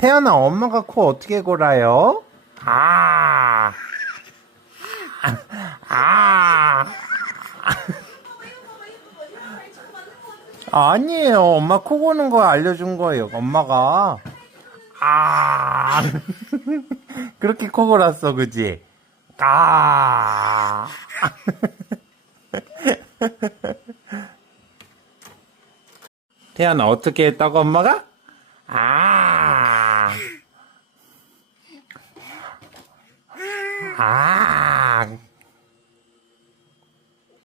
태연아, 엄마가 코 어떻게 골아요? 아, 아. 아니에요. 엄마 코 고는 거 알려준 거예요. 엄마가. 아. 그렇게 코 골았어, 그지? 아. 태연아, 어떻게 했다고, 엄마가? 아. 아.